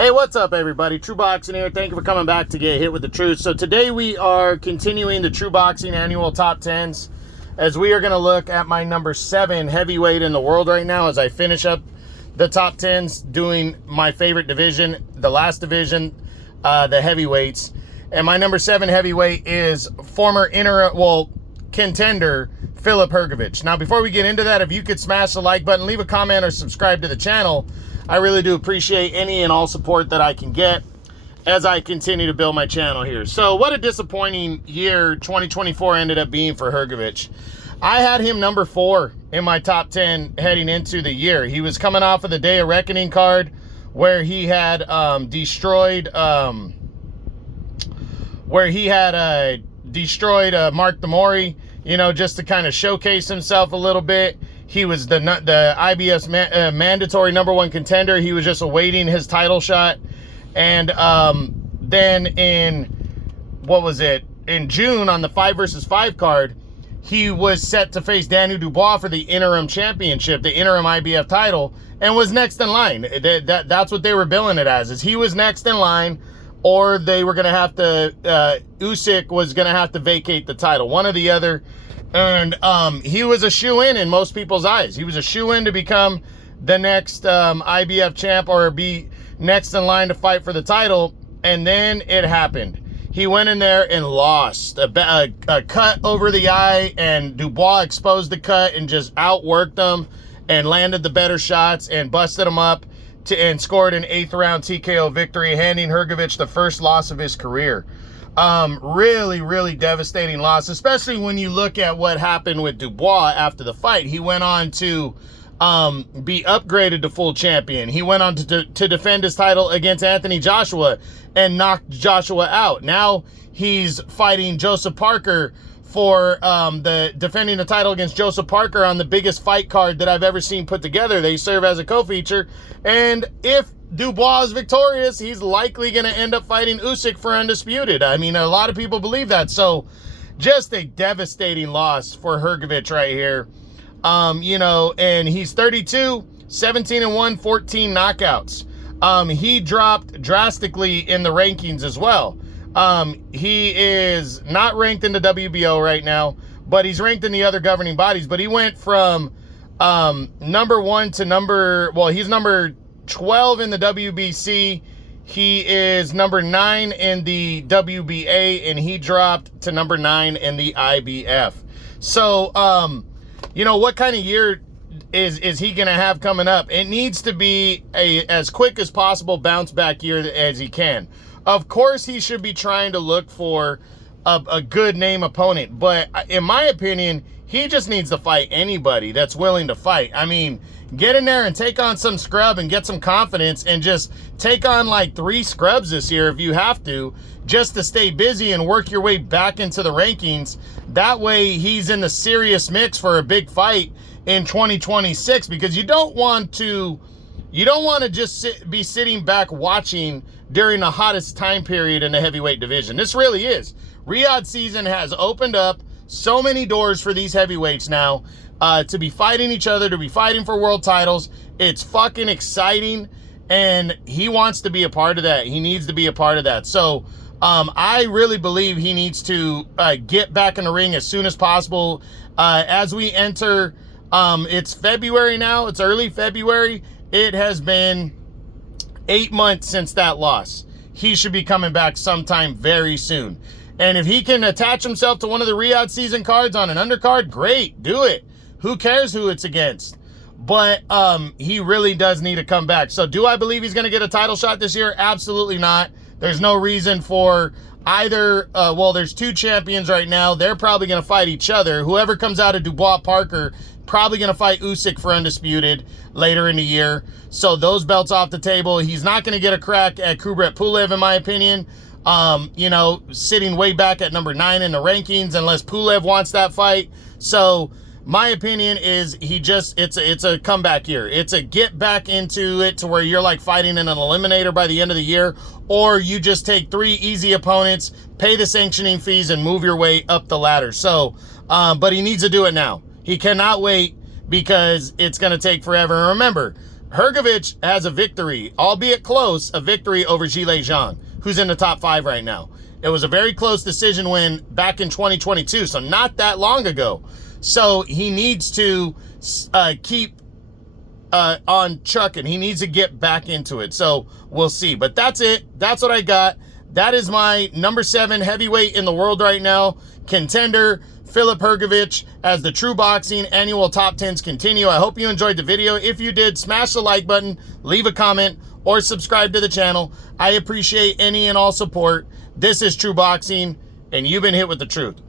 Hey, what's up, everybody? True Boxing here. Thank you for coming back to get hit with the truth. So today we are continuing the True Boxing annual top 10s, as we are going to look at my number 7 heavyweight in the world right now as I finish up the top 10s, doing my favorite division, the last division, the heavyweights. And my number 7 heavyweight is former contender Filip Hrgovic. Now, before we get into that, if you could smash the like button, leave a comment, or subscribe to the channel. I really do appreciate any and all support that I can get as I continue to build my channel here. So what a disappointing year 2024 ended up being for Hrgovic. I had him number 4 in my top 10 heading into the year. He was coming off of the Day of Reckoning card where he had destroyed Mark Demori, you know, just to kind of showcase himself a little bit. He was the IBF's mandatory number 1 contender. He was just awaiting his title shot. And then in June on the 5 vs. 5 card, he was set to face Daniel Dubois for the interim championship, the interim IBF title, and was next in line. That's what they were billing it as, is he was next in line, or they were going to have to, Usyk was going to have to vacate the title, one or the other. And he was a shoo-in in most people's eyes. He was a shoo-in to become the next IBF champ, or be next in line to fight for the title. And then it happened. He went in there and lost a cut over the eye, and Dubois exposed the cut and just outworked him and landed the better shots and busted him up and scored an 8th round TKO victory, handing Hrgovic the first loss of his career. Really devastating loss, especially when you look at what happened with Dubois after the fight. He went on to be upgraded to full champion. He went on to defend his title against Anthony Joshua and knocked Joshua out. Now he's fighting Joseph Parker for defending the title against Joseph Parker on the biggest fight card that I've ever seen put together. They serve as a co-feature, and if Dubois is victorious, he's likely going to end up fighting Usyk for undisputed. I mean, a lot of people believe that. So just a devastating loss for Hrgovic right here. You know, and he's 32, 17-1, 14 knockouts. He dropped drastically in the rankings as well. He is not ranked in the WBO right now, but he's ranked in the other governing bodies. But he went from number 1 to he's number 12 in the WBC. He is number 9 in the WBA, and he dropped to number 9 in the IBF. So, you know, what kind of year is he going to have coming up? It needs to be as quick as possible bounce back year as he can. Of course, he should be trying to look for a good name opponent, but in my opinion, he just needs to fight anybody that's willing to fight. I mean, get in there and take on some scrub and get some confidence, and just take on like 3 scrubs this year if you have to, just to stay busy and work your way back into the rankings. That way he's in the serious mix for a big fight in 2026, because you don't want to just be sitting back watching during the hottest time period in the heavyweight division. This really is. Riyadh season has opened up so many doors for these heavyweights now, to be fighting each other, to be fighting for world titles. It's fucking exciting, and he wants to be a part of that. He needs to be a part of that. So I really believe he needs to get back in the ring as soon as possible. As we enter, it's February now. It's early February. It has been 8 months since that loss. He should be coming back sometime very soon. And if he can attach himself to one of the Riyadh season cards on an undercard, great, do it. Who cares who it's against? But he really does need to come back. So do I believe he's going to get a title shot this year? Absolutely not. There's no reason for either. There's 2 champions right now. They're probably going to fight each other. Whoever comes out of Dubois Parker, probably going to fight Usyk for undisputed later in the year. So those belts off the table. He's not going to get a crack at Kubrat Pulev, in my opinion. You know, sitting way back at number 9 in the rankings, unless Pulev wants that fight. So my opinion is it's a comeback year. It's a get back into it to where you're like fighting in an eliminator by the end of the year, or you just take 3 easy opponents, pay the sanctioning fees, and move your way up the ladder. So, but he needs to do it now. He cannot wait, because it's going to take forever. And remember, Hrgovic has a victory, albeit close, a victory over Zhilei Zhang, who's in the top 5 right now. It was a very close decision win back in 2022, so not that long ago. So he needs to keep on chucking. He needs to get back into it. So we'll see. But that's it. That's what I got. That is my number 7 heavyweight in the world right now. Contender Filip Hrgovic, as the True Boxing annual top 10s continue. I hope you enjoyed the video. If you did, smash the like button, leave a comment, or subscribe to the channel. I appreciate any and all support. This is True Boxing, and you've been hit with the truth.